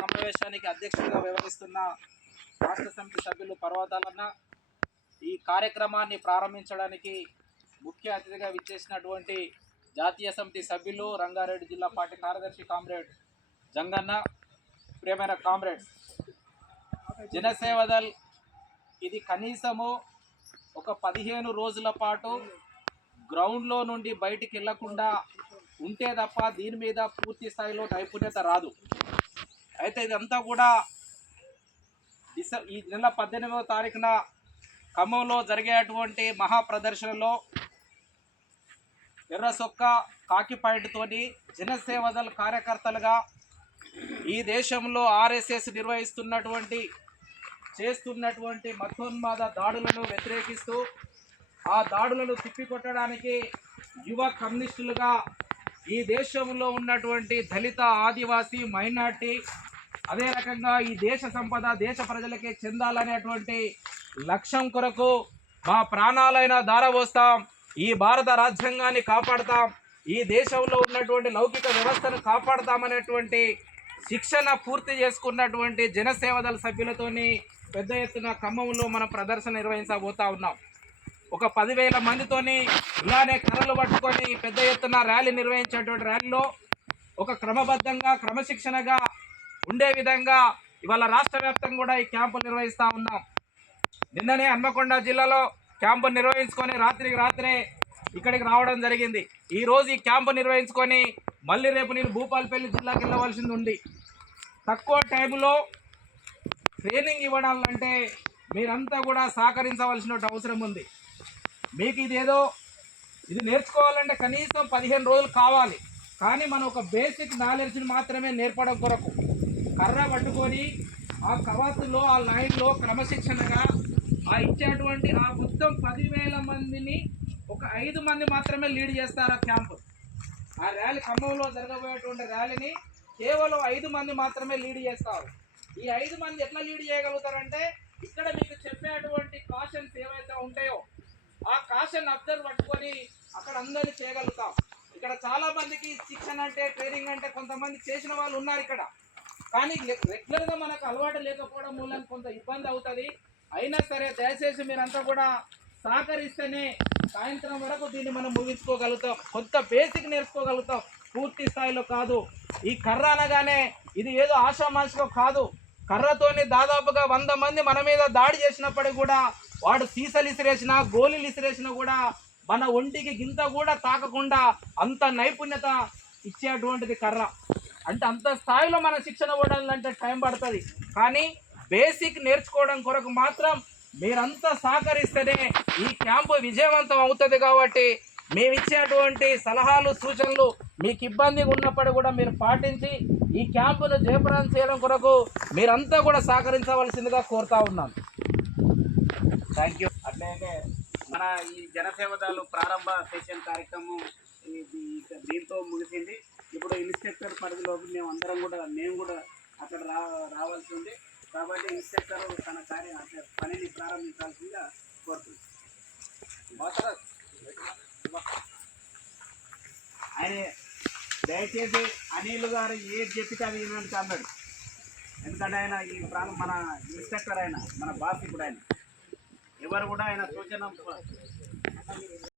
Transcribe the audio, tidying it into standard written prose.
సమావేశానికి అధ్యక్షుడిగా వ్యవహరిస్తున్న రాష్ట్ర సమితి సభ్యులు పర్వతాలన్న, ఈ కార్యక్రమాన్ని ప్రారంభించడానికి ముఖ్య అతిథిగా విచ్చేసినటువంటి జాతీయ సమితి సభ్యులు, రంగారెడ్డి జిల్లా పార్టీ కార్యదర్శి కామ్రేడ్ జంగన్న, ప్రియమైన కామ్రేడ్స్, జనసేవదల్ ఇది కనీసము ఒక 15 రోజుల పాటు గ్రౌండ్లో నుండి బయటికి వెళ్లకుండా ఉంటే తప్ప దీని మీద పూర్తి స్థాయిలో నైపుణ్యత రాదు. అయితే ఇదంతా కూడా ఈ నెల 18వ తారీఖున ఖమ్మంలో జరిగేటువంటి మహాప్రదర్శనలో ఎర్ర సొక్క కాకి పాయింట్తోని జనసేవదల్ కార్యకర్తలుగా ఈ దేశంలో ఆర్ఎస్ఎస్ చేస్తున్నటువంటి మతోన్మాద దాడులను వ్యతిరేకిస్తూ ఆ దాడులను తిప్పికొట్టడానికి యువ కమ్యూనిస్టులుగా ఈ దేశంలో ఉన్నటువంటి దళిత, ఆదివాసీ, మైనార్టీ, అదే రకంగా ఈ దేశ సంపద దేశ ప్రజలకే చెందాలనేటువంటి లక్ష్యం కొరకు మా ప్రాణాలైన ధారపోస్తాం, ఈ భారత రాజ్యాంగాన్ని కాపాడుతాం, ఈ దేశంలో ఉన్నటువంటి లౌకిక వ్యవస్థను కాపాడుతామనేటువంటి శిక్షణ పూర్తి చేసుకున్నటువంటి జనసేవదళ సభ్యులతోని పెద్ద ఎత్తున ఖమ్మంలో మనం ప్రదర్శన నిర్వహించబోతా ఉన్నాం. ఒక 10,000 మందితోని ఇలానే కర్రలు పట్టుకొని పెద్ద ఎత్తున ర్యాలీ నిర్వహించేటువంటి ర్యాలీలో ఒక క్రమబద్ధంగా క్రమశిక్షణగా ఉండే విధంగా ఇవాళ రాష్ట్ర వ్యాప్తంగా కూడా ఈ క్యాంపులు నిర్వహిస్తూ ఉన్నాం. నిన్ననే హన్మకొండ జిల్లాలో క్యాంపు నిర్వహించుకొని రాత్రికి రాత్రే ఇక్కడికి రావడం జరిగింది. ఈరోజు ఈ క్యాంపు నిర్వహించుకొని మళ్ళీ రేపు నేను భూపాలపల్లి జిల్లాకి వెళ్ళవలసింది ఉంది. తక్కువ టైంలో ట్రైనింగ్ ఇవ్వడాలంటే మీరంతా కూడా సహకరించవలసిన అవసరం ఉంది. మీకు ఇది నేర్చుకోవాలంటే కనీసం 15 రోజులు కావాలి. కానీ మనం ఒక బేసిక్ నాలెడ్జ్ని మాత్రమే నేర్పడం కొరకు కర్ర పట్టుకొని ఆ కవాతులో ఆ లైన్లో క్రమశిక్షణగా ఇచ్చేటువంటి ఆ మొత్తం 10,000 మందిని ఒక 5 మంది మాత్రమే లీడ్ చేస్తారు ఆ క్యాంపు. ఆ ర్యాలీ ఖమ్మంలో జరగబోయేటువంటి ర్యాలీని కేవలం 5 మంది మాత్రమే లీడ్ చేస్తారు. ఈ 5 మంది ఎట్లా లీడ్ చేయగలుగుతారంటే ఇక్కడ మీకు చెప్పేటువంటి కాషన్స్ ఏవైతే ఉంటాయో ఆ కాషన్ అబ్జర్వ్ పట్టుకొని అక్కడ అందరినీ చేయగలుగుతాం. ఇక్కడ చాలా మందికి శిక్షణ అంటే ట్రైనింగ్ అంటే కొంతమంది చేసిన వాళ్ళు ఉన్నారు ఇక్కడ, కానీ రెగ్యులర్గా మనకు అలవాటు లేకపోవడం మూలం కొంత ఇబ్బంది అవుతుంది. అయినా సరే దయచేసి మీరంతా కూడా సహకరిస్తేనే సాయంత్రం వరకు దీన్ని మనం ముగించుకోగలుగుతాం, కొంత బేసిక్ నేర్చుకోగలుగుతాం, పూర్తి స్థాయిలో కాదు. ఈ కర్ర అనగానే ఇది ఏదో ఆషామాషిగా కాదు. కర్రతోని దాదాపుగా 100 మంది మన మీద దాడి చేసినప్పటికీ కూడా వాడు సీసలు ఇసిరేసినా గోళీలు ఇసిరేసినా కూడా మన ఒంటికి గింత కూడా తాకకుండా అంత నైపుణ్యత ఇచ్చేటువంటిది కర్ర. అంటే అంత స్థాయిలో మన శిక్షణ ఇవ్వడాలంటే టైం పడుతుంది. కానీ బేసిక్ నేర్చుకోవడం కొరకు మాత్రం మీరంతా సహకరిస్తేనే ఈ క్యాంపు విజయవంతం అవుతుంది. కాబట్టి మేము ఇచ్చేటువంటి సలహాలు, సూచనలు మీకు ఇబ్బందిగా ఉన్నప్పుడు కూడా మీరు పాటించి ఈ క్యాంపును జయప్రదం చేయడం కొరకు మీరంతా కూడా సహకరించవలసిందిగా కోరుతా ఉన్నాను. Thank you. అట్లయితే మన ఈ జనసేవదళ ప్రారంభ సెషన్ కార్యక్రమం దీంతో ముగిసింది. ఇప్పుడు ఇన్స్ట్రక్టర్ పరిధిలోకి మేము కూడా అక్కడ రావాల్సి ఉంది. కాబట్టి ఇన్స్ట్రక్టర్ తన పనిని ప్రారంభించాల్సిందిగా కోరుతుంది. ఆయన దయచేసి అనిల్ గారు ఏది చెప్పితే అది వినడానికి అన్నాడు. ఎందుకంటే ఆయన ఈ మన ఇన్స్ట్రక్టర్, ఆయన మన బాస్. ఇప్పుడు ఆయన ఎవరు కూడా ఆయన సూచన